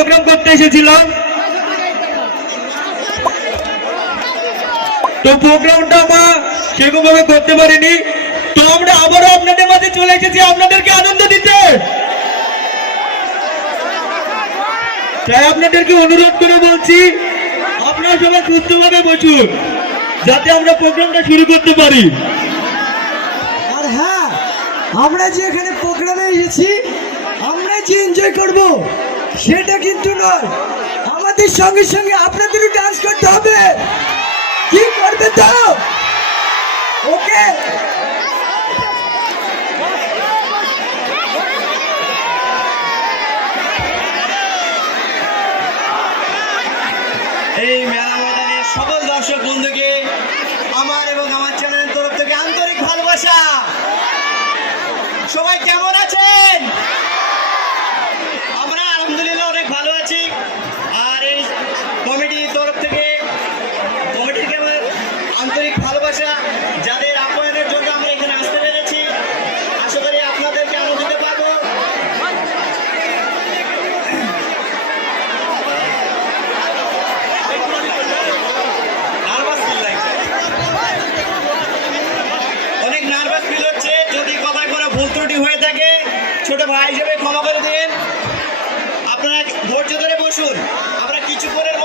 Programme করতে এসেছিলাম, তো প্রোগ্রামটা আমরা সেরকম ভাবে করতে পারিনি। তো আমরা আবারও আপনাদের মাঝে চলে এসেছি আপনাদেরকে আনন্দ দিতে। তাই আপনাদেরকে অনুরোধ করে বলছি, আপনারা সবাই সুস্থভাবে বসুন যাতে আমরা প্রোগ্রামটা শুরু করতে পারি। আর হ্যাঁ, আমরা যে এখানে প্রোগ্রামে এসেছি, আমরা যে এনজয় করব সেটা কিন্তু নয়, আমাদের সঙ্গে সঙ্গে আপনাদেরও ডান্স করতে হবে। কি করবে তো? ওকে, এই মেলা ময়দানের সকল দর্শক বন্ধুকে আমার এবং আমার চ্যানেলের তরফ থেকে আন্তরিক ভালোবাসা। সবাই কেমন আছেন? আমরা আলহামদুলিল্লাহ অনেক ভালো আছি। আর এই কমিটির তরফ থেকে কমিটিকে আমার আন্তরিক ভালোবাসা। যাদের আপ্যায়নের জন্য আমরা এখানে আসতে পেরেছি, আশা করি আপনাদেরকে আনন্দ দিতে পারবো। অনেক নার্ভাস ফিল হচ্ছে, যদি কথায় কোনো ভুল ত্রুটি হয়ে থাকে ছোট ভাই হিসেবে ক্ষমা করে দিন। আপনারা ধৈর্য ধরে বসুন, আমরা কিছুক্ষণের